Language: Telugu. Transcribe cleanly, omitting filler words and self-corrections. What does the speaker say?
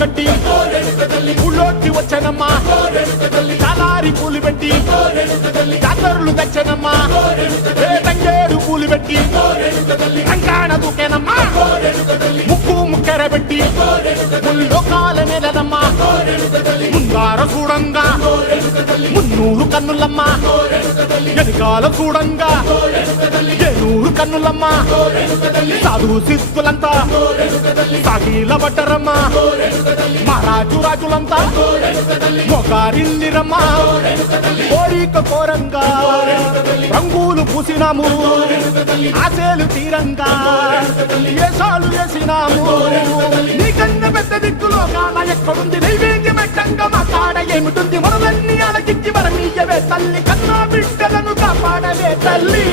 కట్టి ఊళ్ళోకి వచ్చానమ్మా చాలారి పూలు పెట్టి జాతరలు తెచ్చానమ్మా తంగేడు పూలు పెట్టి రంగాణ దూకేనమ్మా ముక్కు ముక్కెర పెట్టి ముల్లోకాల నేలనమ్మా ముందార చూడంగా మున్నూరు కన్నులమ్మా ఎనకాల చూడంగా ఏనూరు కన్నులమ్మా సాధు సిద్ధులంతా సాగిల పడ్డరమ్మా మహారాజు రాజులంతా మొగారిల్లిరమ్మా కోరిక కోరంగా రంగులు పూసినాము ఆశలు తీరంగా ఏసాలు వేసినాము నీకన్నా పెద్ద దిక్కులో కాన ఎక్కడుంది నైవేద్యం పెట్టంగా మా కాడ ఏమిటుంది మనలన్నీ అలకిచ్చి మరమీయవే తల్లి కన్నా బిడ్డలను కాపాడవే తల్లి